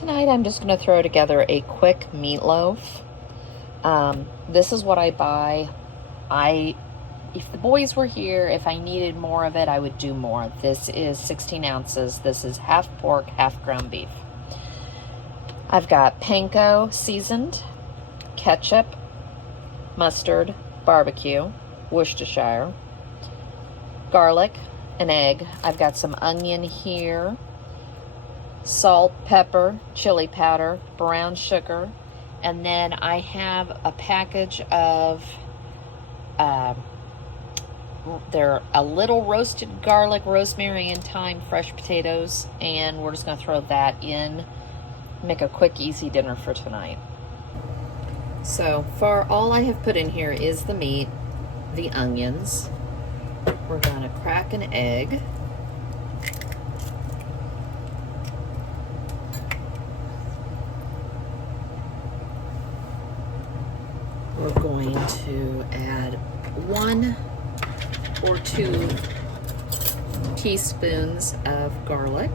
Tonight I'm just going to throw together a quick meatloaf. This is what I buy. If the boys were here, if I needed more of it, I would do more. This is 16 ounces. This is half pork, half ground beef. I've got panko seasoned, ketchup, mustard, barbecue, Worcestershire, garlic, an egg. I've got some onion here, salt, pepper, chili powder, brown sugar, and then I have a package of they're a little roasted garlic, rosemary, and thyme fresh potatoes, and we're just going to throw that in, make a quick, easy dinner for tonight. So for all I have put in here is the meat, the onions. We're going to crack an egg. We're going to add 1 or 2 teaspoons of garlic.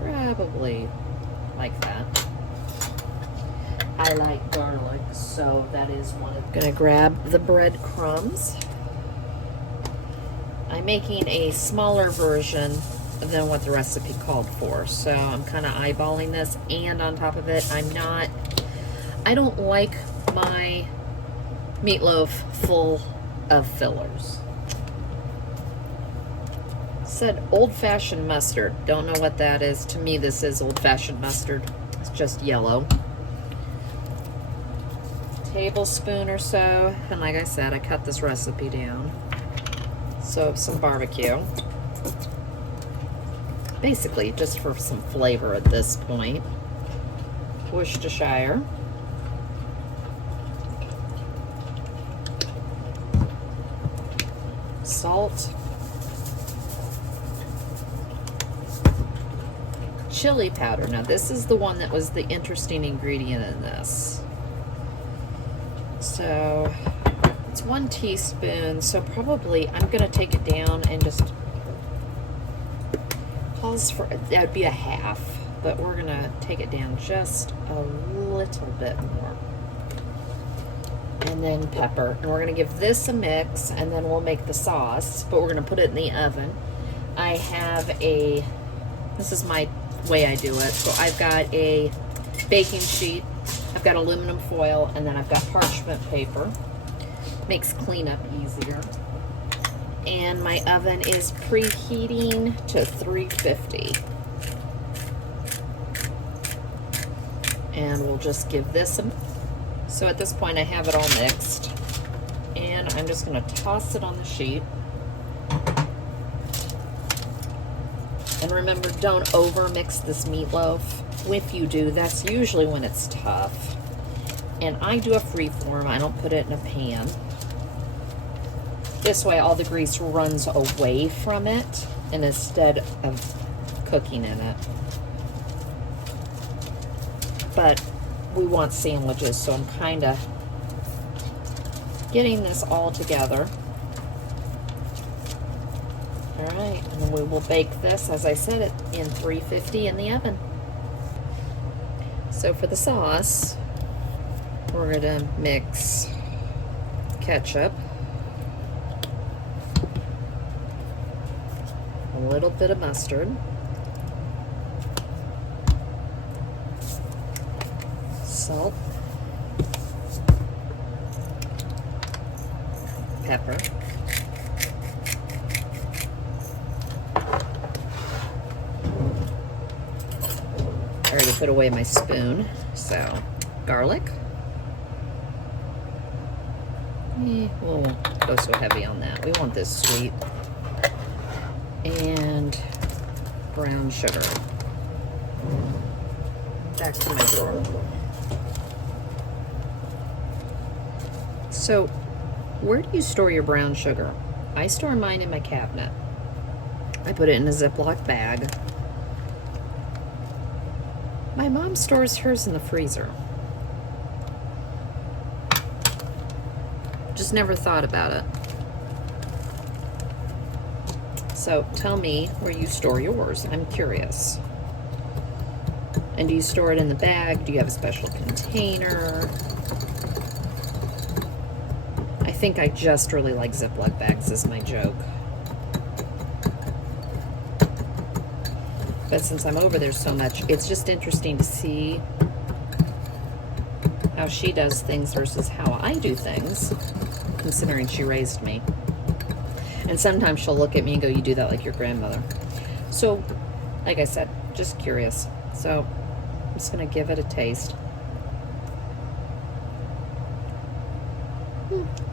Probably like that. I like garlic, so that is one of... Gonna grab the breadcrumbs. I'm making a smaller version than what the recipe called for, so I'm kind of eyeballing this, and on top of it, I don't like my meatloaf full of fillers. Said old-fashioned mustard. Don't know what that is. To me, this is old-fashioned mustard. It's just yellow. Tablespoon or so, and like I said, I cut this recipe down. So some barbecue. Basically, just for some flavor at this point. Worcestershire. Salt, chili powder. Now this is the one that was the interesting ingredient in this. So it's 1 teaspoon, so probably I'm gonna take it down and just pause for, that would be a half, but we're gonna take it down just a little bit more. And then pepper, and we're going to give this a mix, and then we'll make the sauce, but we're going to put it in the oven. I have this is my way I do it, so I've got a baking sheet, I've got aluminum foil, and then I've got parchment paper. Makes cleanup easier. And my oven is preheating to 350. And we'll just give this a... So at this point I have it all mixed, and I'm just going to toss it on the sheet. And remember, don't over mix this meatloaf. If you do, that's usually when it's tough. And I do a freeform, I don't put it in a pan. This way all the grease runs away from it, and instead of cooking in it. But we want sandwiches, so I'm kind of getting this all together. All right, and then we will bake this, as I said, in 350 in the oven. So for the sauce, we're gonna mix ketchup, a little bit of mustard, salt, pepper, I already put away my spoon, so garlic. We won't go so heavy on that. We want this sweet. And brown sugar. Back to my drawer. So, where do you store your brown sugar? I store mine in my cabinet. I put it in a Ziploc bag. My mom stores hers in the freezer. Just never thought about it. So tell me where you store yours. I'm curious. And do you store it in the bag? Do you have a special container? I think I just really like Ziploc bags is my joke. But since I'm over there so much, it's just interesting to see how she does things versus how I do things, considering she raised me. And sometimes she'll look at me and go, you do that like your grandmother. So, like I said, just curious. So, I'm just going to give it a taste.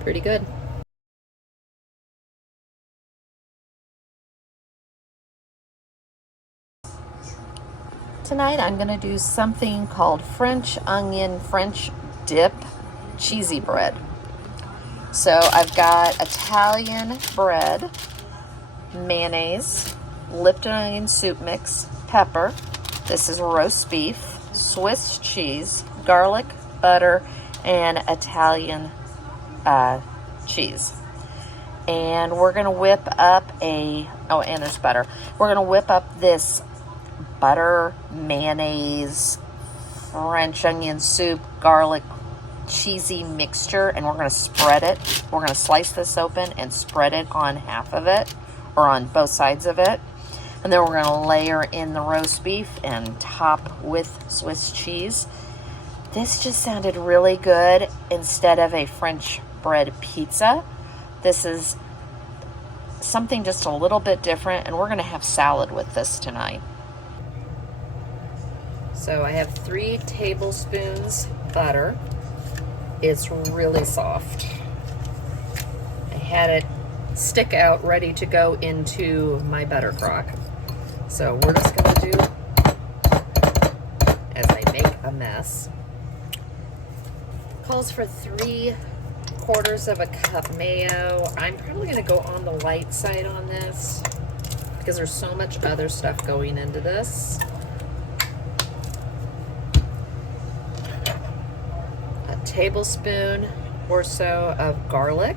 Pretty good. Tonight I'm going to do something called French onion French dip cheesy bread. So I've got Italian bread, mayonnaise, Lipton onion soup mix, pepper. This is roast beef, Swiss cheese, garlic, butter, and Italian cheese. And we're going to whip up and there's butter. We're going to whip up this butter, mayonnaise, French onion soup, garlic, cheesy mixture, and we're going to spread it. We're going to slice this open and spread it on half of it, or on both sides of it. And then we're going to layer in the roast beef and top with Swiss cheese. This just sounded really good instead of a French bread pizza. This is something just a little bit different, and we're going to have salad with this tonight. So I have 3 tablespoons butter. It's really soft. I had it stick out ready to go into my butter crock. So we're just going to do, as I make a mess, calls for 3/4 of a cup mayo. I'm probably going to go on the light side on this because there's so much other stuff going into this. A tablespoon or so of garlic.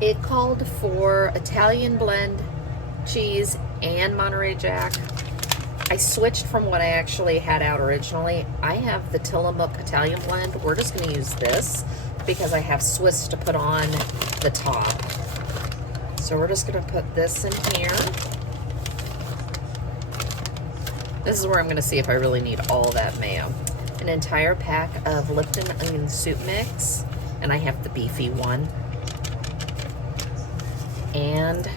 It called for Italian blend cheese and Monterey Jack. I switched from what I actually had out originally. I have the Tillamook Italian blend. We're just going to use this because I have Swiss to put on the top. So we're just going to put this in here. This is where I'm going to see if I really need all that mayo. An entire pack of Lipton onion soup mix, and I have the beefy one. And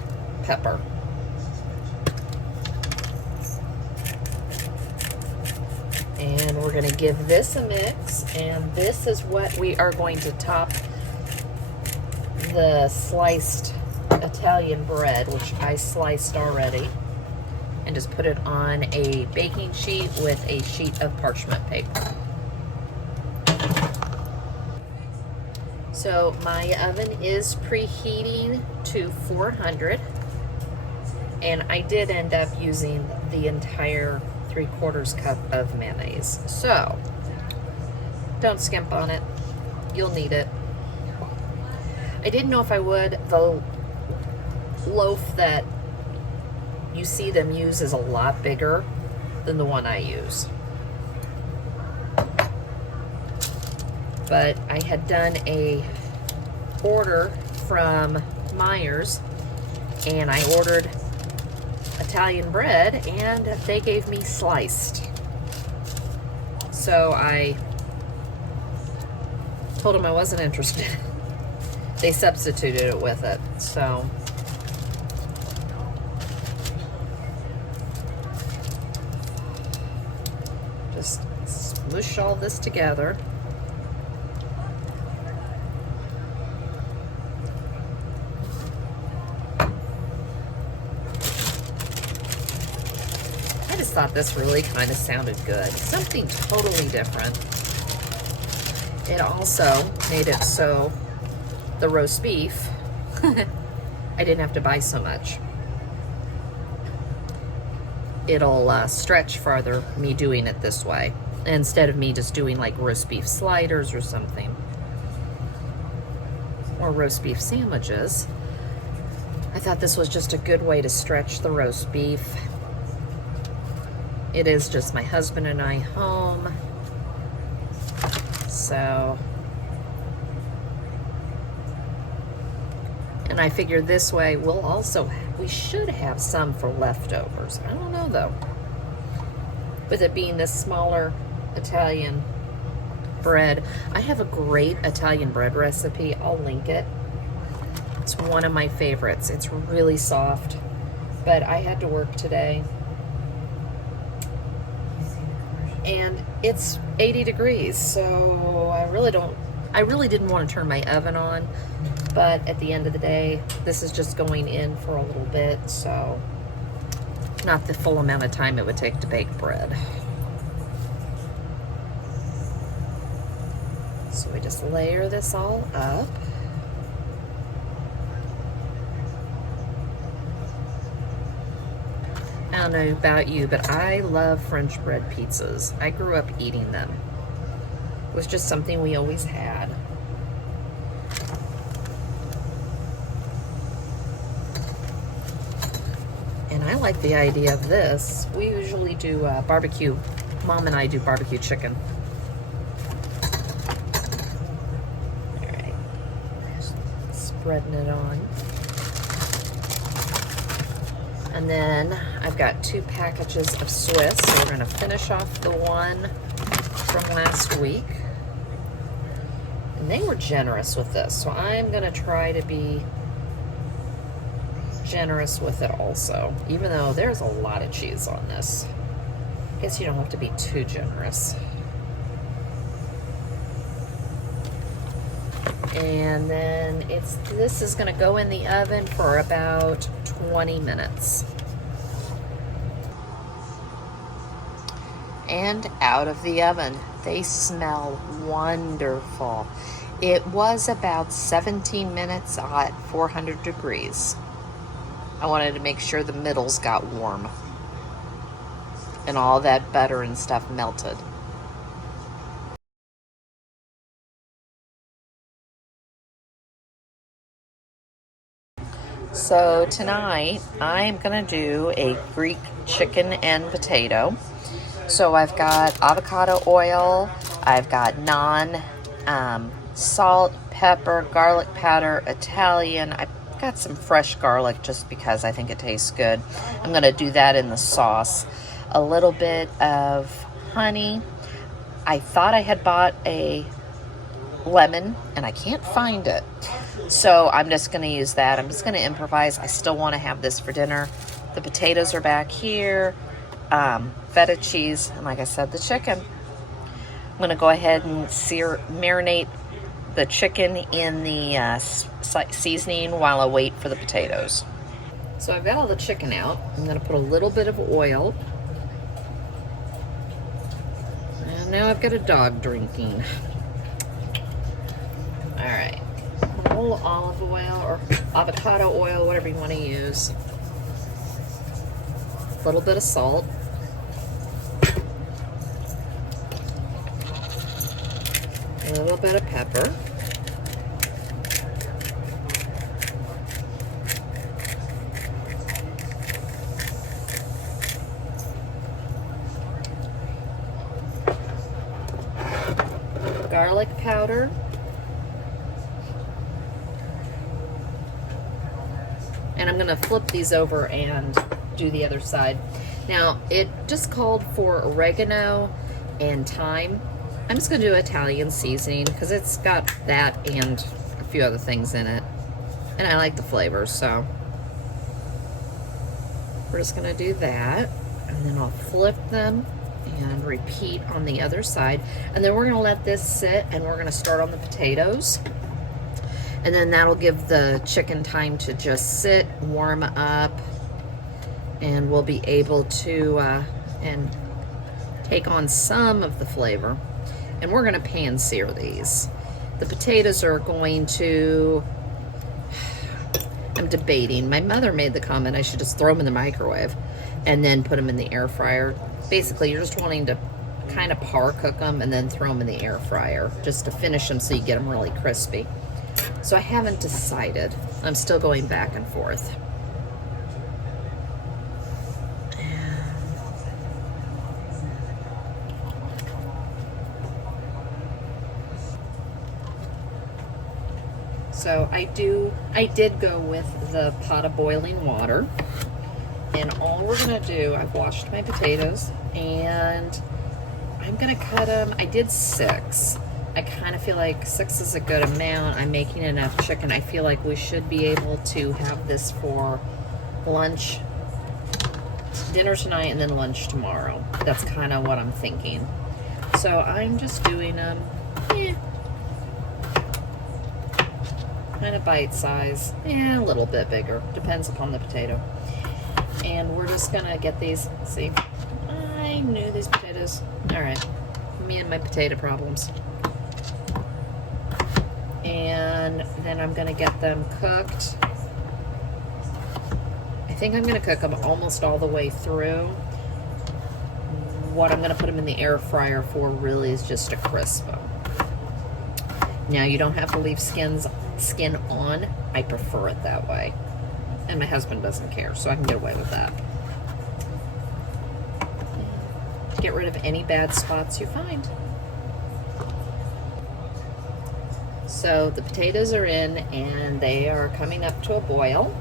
pepper. And we're going to give this a mix, and this is what we are going to top the sliced Italian bread, which I sliced already, and just put it on a baking sheet with a sheet of parchment paper. So my oven is preheating to 400, and I did end up using the entire 3/4 cup of mayonnaise. So don't skimp on it. You'll need it. I didn't know if I would. The loaf that you see them use is a lot bigger than the one I use. But I had done a order from Myers, and I ordered Italian bread, and they gave me sliced. So I told them I wasn't interested. They substituted it with it. So just smoosh all this together. I just thought this really kind of sounded good. Something totally different. It also made it so the roast beef, I didn't have to buy so much. It'll stretch farther, me doing it this way, instead of me just doing like roast beef sliders or something. Or roast beef sandwiches. I thought this was just a good way to stretch the roast beef. it is just my husband and I home. So, and I figured this way we should have some for leftovers. I don't know though. With it being this smaller Italian bread. I have a great Italian bread recipe. I'll link it. It's one of my favorites. It's really soft, but I had to work today. And it's 80 degrees, so I really didn't want to turn my oven on, but at the end of the day, this is just going in for a little bit, so not the full amount of time it would take to bake bread. So we just layer this all up. I don't know about you, but I love French bread pizzas. I grew up eating them. It was just something we always had. And I like the idea of this. We usually do barbecue. Mom and I do barbecue chicken. All right, spreading it on. And then I've got 2 packages of Swiss, so we're gonna finish off the one from last week. And they were generous with this, so I'm gonna try to be generous with it also, even though there's a lot of cheese on this. I guess you don't have to be too generous. And then this is gonna go in the oven for about 20 minutes. And out of the oven. They smell wonderful. It was about 17 minutes at 400 degrees. I wanted to make sure the middles got warm and all that butter and stuff melted. So tonight I'm gonna do a Greek chicken and potato. So I've got avocado oil, I've got naan, salt, pepper, garlic powder, Italian. I've got some fresh garlic just because I think it tastes good. I'm gonna do that in the sauce. A little bit of honey. I thought I had bought a lemon and I can't find it. So I'm just gonna use that. I'm just gonna improvise. I still wanna have this for dinner. The potatoes are back here. Feta cheese, and like I said, the chicken. I'm gonna go ahead and marinate the chicken in the seasoning while I wait for the potatoes. So I've got all the chicken out. I'm gonna put a little bit of oil. And now I've got a dog drinking. All right, a little olive oil or avocado oil, whatever you wanna use. A little bit of salt. A little bit of pepper. Garlic powder. And I'm gonna flip these over and do the other side. Now, it just called for oregano and thyme. I'm just gonna do Italian seasoning because it's got that and a few other things in it. And I like the flavors, so we're just gonna do that. And then I'll flip them and repeat on the other side. And then we're gonna let this sit and we're gonna start on the potatoes. And then that'll give the chicken time to just sit, warm up, and we'll be able to and take on some of the flavor. And we're gonna pan sear these. The potatoes are going to, I'm debating. My mother made the comment I should just throw them in the microwave and then put them in the air fryer. Basically, you're just wanting to kind of par cook them and then throw them in the air fryer just to finish them so you get them really crispy. So I haven't decided. I'm still going back and forth. So I did go with the pot of boiling water. And all we're gonna do, I've washed my potatoes and I'm gonna cut them. I did 6. I kind of feel like 6 is a good amount. I'm making enough chicken. I feel like we should be able to have this for lunch, dinner tonight, and then lunch tomorrow. That's kind of what I'm thinking. So I'm just doing them, kind of bite size, a little bit bigger. Depends upon the potato. And we're just gonna get these, see, I knew these potatoes. All right, me and my potato problems. And then I'm gonna get them cooked. I think I'm gonna cook them almost all the way through. What I'm gonna put them in the air fryer for really is just to crisp them. Now you don't have to leave skin on. I prefer it that way. And my husband doesn't care, so I can get away with that. Get rid of any bad spots you find. So the potatoes are in and they are coming up to a boil.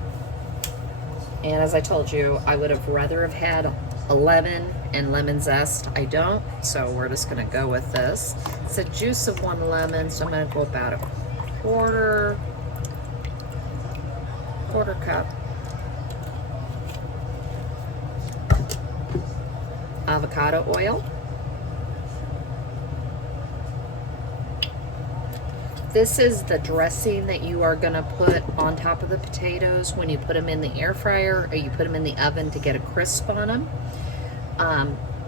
And as I told you, I would have rather have had a lemon and lemon zest. I don't, so we're just gonna go with this. It's a juice of 1 lemon, so I'm gonna go about a quarter cup. Avocado oil. This is the dressing that you are going to put on top of the potatoes when you put them in the air fryer or you put them in the oven to get a crisp on them.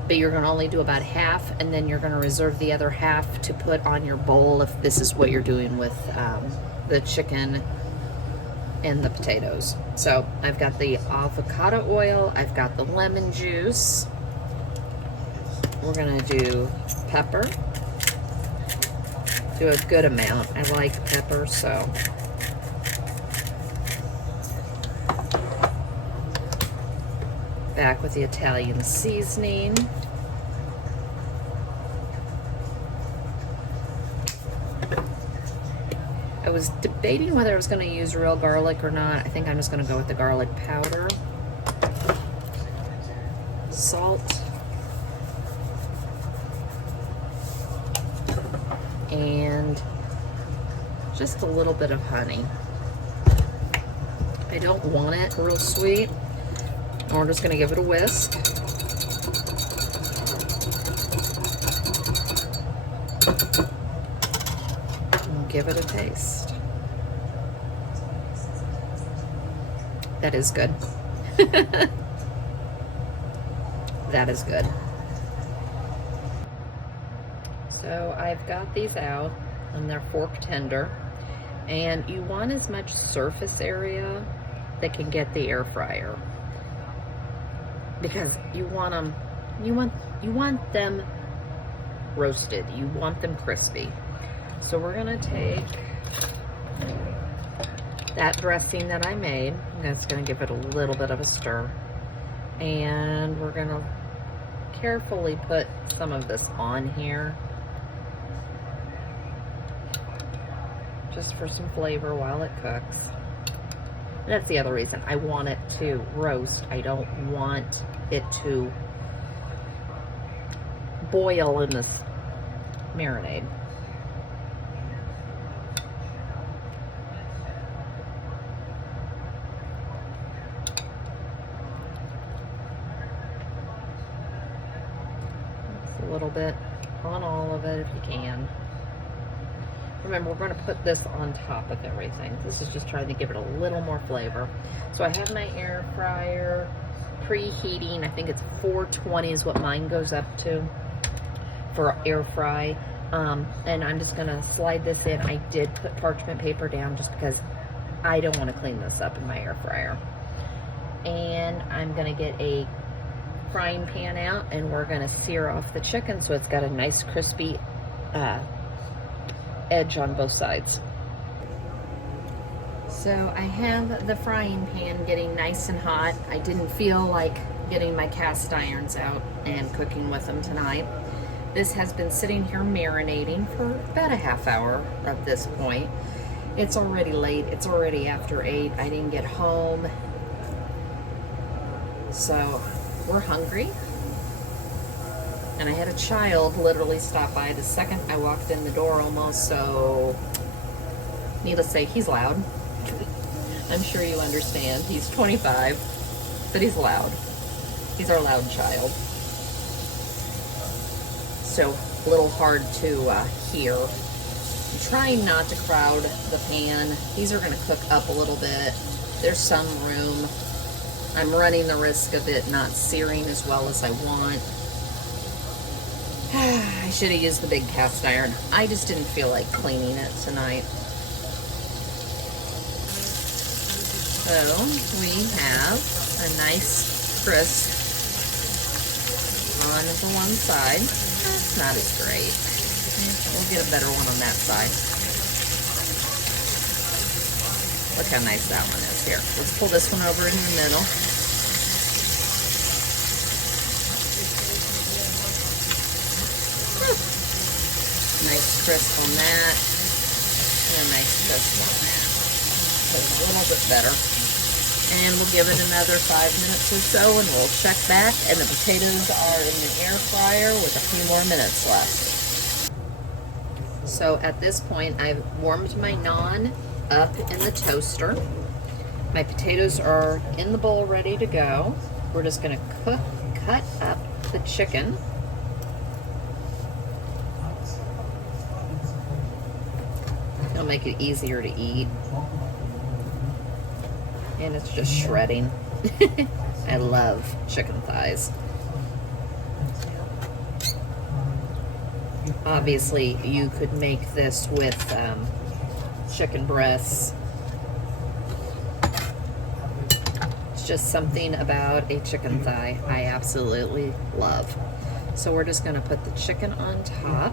But you're going to only do about half, and then you're going to reserve the other half to put on your bowl if this is what you're doing with the chicken and the potatoes. So I've got the avocado oil, I've got the lemon juice. We're going to do pepper. Do a good amount. I like pepper, so. Back with the Italian seasoning. I was debating whether I was going to use real garlic or not. I think I'm just going to go with the garlic powder. Salt. And just a little bit of honey. I don't want it real sweet. We're just going to give it a whisk. And give it a taste. That is good. That is good. So I've got these out and they're fork tender, and you want as much surface area that can get the air fryer because you want them roasted, you want them crispy. So we're gonna take that dressing that I made, I'm just gonna give it a little bit of a stir, and we're gonna carefully put some of this on here just for some flavor while it cooks. And that's the other reason. I want it to roast. I don't want it to boil in this marinade. Just a little bit on all of it if you can. Remember, we're going to put this on top of everything. This is just trying to give it a little more flavor. So I have my air fryer preheating. I think it's 420 is what mine goes up to for air fry. And I'm just going to slide this in. I did put parchment paper down just because I don't want to clean this up in my air fryer. And I'm going to get a frying pan out, and we're going to sear off the chicken so it's got a nice crispy edge on both sides. So I have the frying pan getting nice and hot. I didn't feel like getting my cast irons out and cooking with them tonight. This has been sitting here marinating for about a half hour at this point. It's already late. It's already after 8. I didn't get home. So we're hungry. And I had a child literally stop by the second I walked in the door almost, so needless to say, he's loud. I'm sure you understand. He's 25, but he's loud. He's our loud child. So a little hard to hear. I'm trying not to crowd the pan. These are going to cook up a little bit. There's some room. I'm running the risk of it not searing as well as I want. I should have used the big cast iron. I just didn't feel like cleaning it tonight. So we have a nice crisp on the one side. That's not as great. We'll get a better one on that side. Look how nice that one is. Here, let's pull this one over in the middle. Nice crisp on that, and a nice crisp on that. So a little bit better. And we'll give it another 5 minutes or so, and we'll check back. And the potatoes are in the air fryer with a few more minutes left. So at this point, I've warmed my naan up in the toaster. My potatoes are in the bowl ready to go. We're just going to cut up the chicken. It'll make it easier to eat. And it's just shredding. I love chicken thighs. Obviously, you could make this with chicken breasts. It's just something about a chicken thigh I absolutely love. So we're just going to put the chicken on top.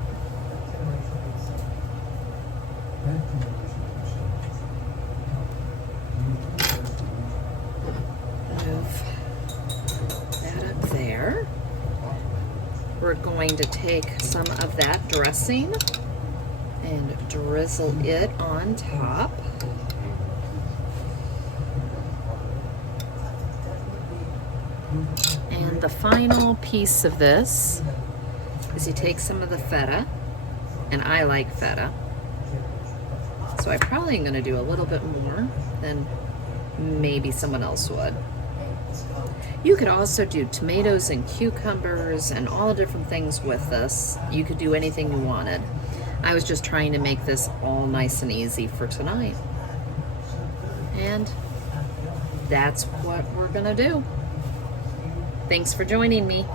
Move that up there. We're going to take some of that dressing and drizzle it on top. And the final piece of this is you take some of the feta, and I like feta. So I probably am going to do a little bit more than maybe someone else would. You could also do tomatoes and cucumbers and all different things with this. You could do anything you wanted. I was just trying to make this all nice and easy for tonight. And that's what we're going to do. Thanks for joining me.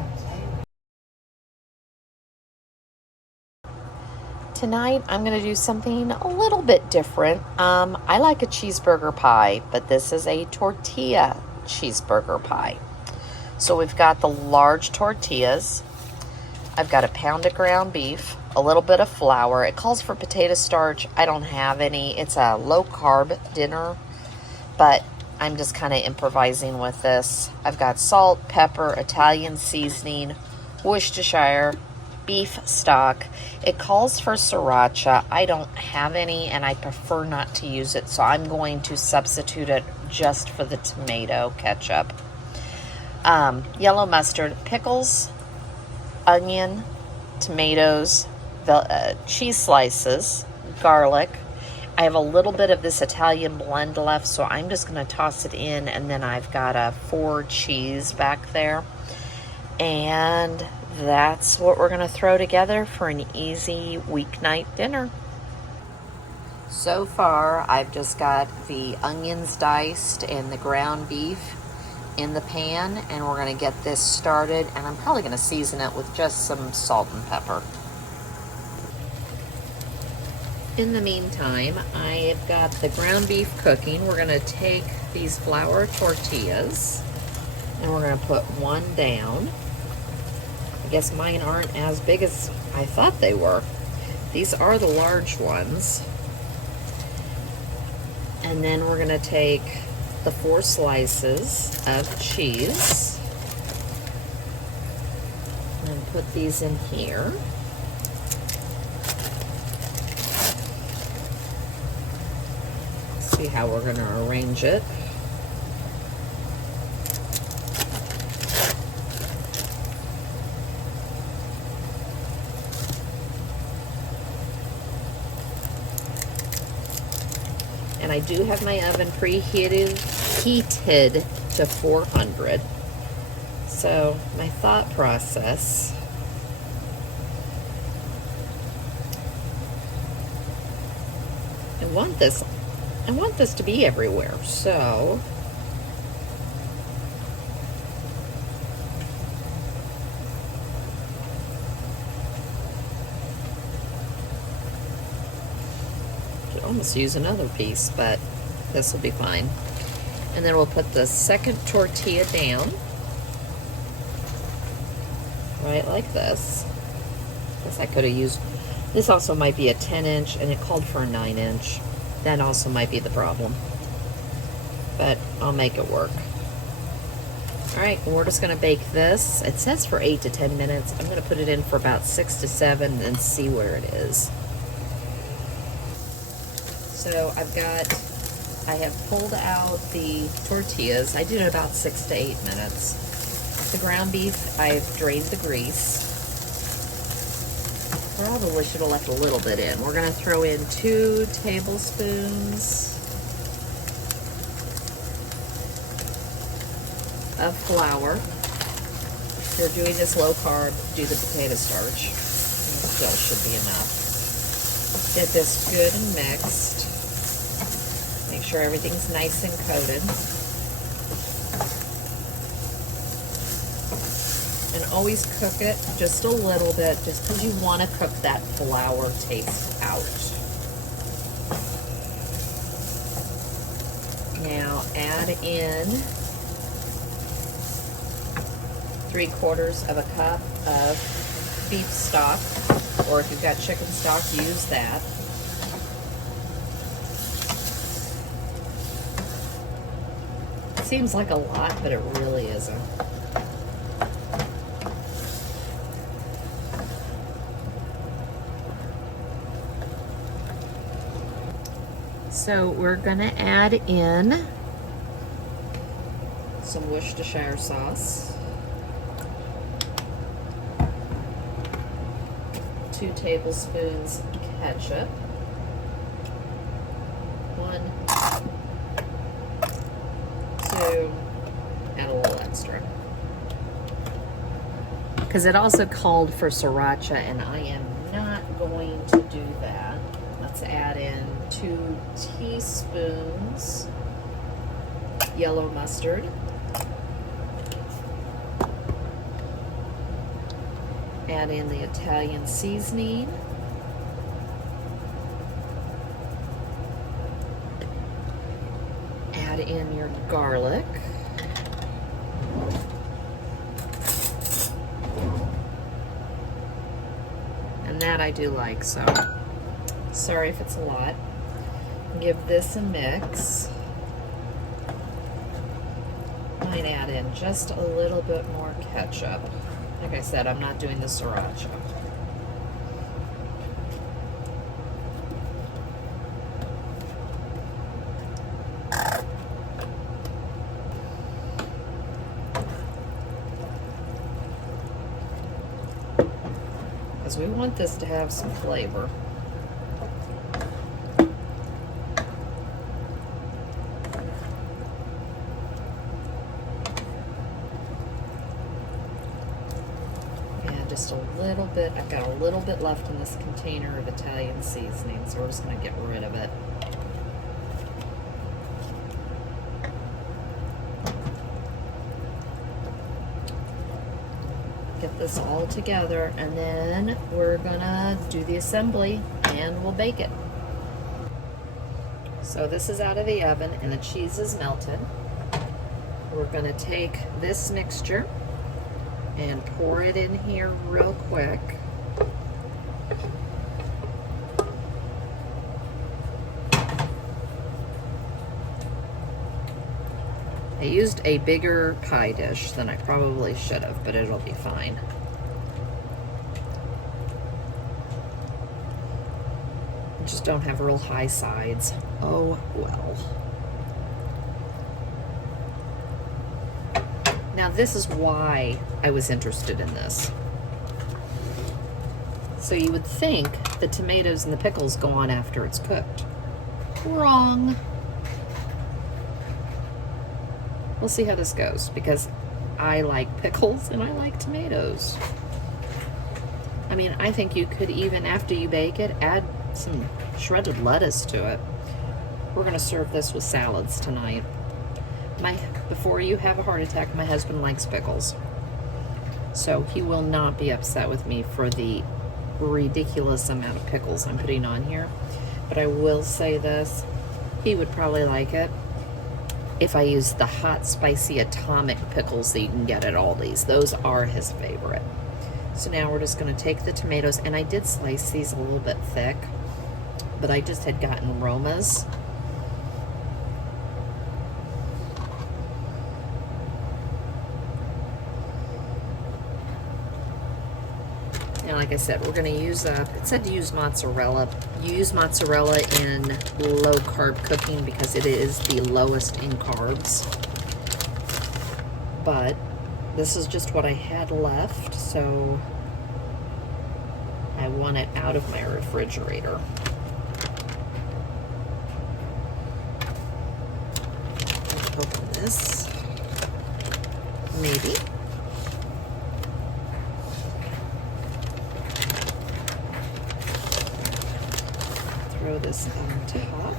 Tonight, I'm going to do something a little bit different. I like a cheeseburger pie, but this is a tortilla cheeseburger pie. So we've got the large tortillas. I've got a pound of ground beef, a little bit of flour. It calls for potato starch. I don't have any. It's a low-carb dinner, but I'm just kind of improvising with this. I've got salt, pepper, Italian seasoning, Worcestershire, beef stock. It calls for sriracha. I don't have any, and I prefer not to use it, so I'm going to substitute it just for the tomato ketchup. Yellow mustard, pickles, onion, tomatoes, cheese slices, garlic. I have a little bit of this Italian blend left, so I'm just going to toss it in, and then I've got a 4 cheese back there. And that's what we're going to throw together for an easy weeknight dinner. So far, I've just got the onions diced and the ground beef in the pan, and we're going to get this started, and I'm probably going to season it with just some salt and pepper. In the meantime, I have got the ground beef cooking. We're going to take these flour tortillas, and we're going to put one down. I guess mine aren't as big as I thought they were. These are the large ones. And then we're going to take the 4 slices of cheese and put these in here. See how we're going to arrange it. And I do have my oven heated to 400. So my thought process, I want this to be everywhere. So could almost use another piece, but this will be fine. And then we'll put the second tortilla down, right like this. Guess I could have used, this also might be a 10-inch, and it called for a 9-inch. That also might be the problem, but I'll make it work. All right, we're just gonna bake this. It says for 8 to 10 minutes. I'm gonna put it in for about 6 to 7 and see where it is. So I have pulled out the tortillas. I did it about 6 to 8 minutes. The ground beef, I've drained the grease. Probably should have left a little bit in. We're gonna throw in 2 tablespoons of flour. If you're doing this low carb, do the potato starch. It still should be enough. Get this good and mixed. Make sure everything's nice and coated. And always cook it just a little bit, just because you want to cook that flour taste out. Now add in 3/4 of a cup of beef stock, or if you've got chicken stock, use that. It seems like a lot, but it really isn't. So we're gonna add in some Worcestershire sauce, 2 tablespoons ketchup, 1, 2, add a little extra. Because it also called for sriracha, and I am not going to do that. Let's add in 2 teaspoons yellow mustard, add in the Italian seasoning, add in your garlic, and that I do like, so sorry if it's a lot. Give this a mix. Might add in just a little bit more ketchup. Like I said, I'm not doing the sriracha. Because we want this to have some flavor. Just a little bit. I've got a little bit left in this container of Italian seasoning, so we're just going to get rid of it. Get this all together, and then we're going to do the assembly, and we'll bake it. So this is out of the oven, and the cheese is melted. We're going to take this mixture and pour it in here real quick. I used a bigger pie dish than I probably should have, but it'll be fine. just don't have real high sides. Oh, well. Now, this is why I was interested in this. So you would think the tomatoes and the pickles go on after it's cooked. Wrong. We'll see how this goes, because I like pickles and I like tomatoes. I mean, I think you could, even after you bake it, add some shredded lettuce to it. We're gonna serve this with salads tonight. Before you have a heart attack, my husband likes pickles. So he will not be upset with me for the ridiculous amount of pickles I'm putting on here. But I will say this, he would probably like it if I use the hot, spicy, atomic pickles that you can get at Aldi's. Those are his favorite. So now we're just gonna take the tomatoes, and I did slice these a little bit thick, but I just had gotten Romas. And like I said, we're going to use up, it said to use mozzarella. You use mozzarella in low carb cooking because it is the lowest in carbs. But this is just what I had left, so I want it out of my refrigerator. Let's open this. Maybe. Throw this on top.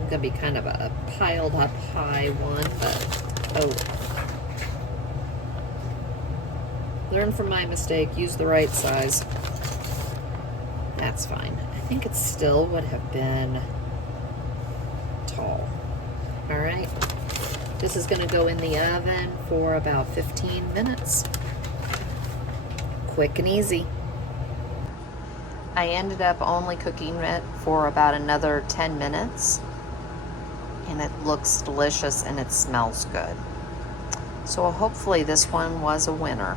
It's gonna be kind of a piled up high one, but oh. Learn from my mistake, use the right size. That's fine. I think it still would have been tall. All right. This is gonna go in the oven for about 15 minutes. Quick and easy. I ended up only cooking it for about another 10 minutes, and it looks delicious and it smells good. So hopefully this one was a winner.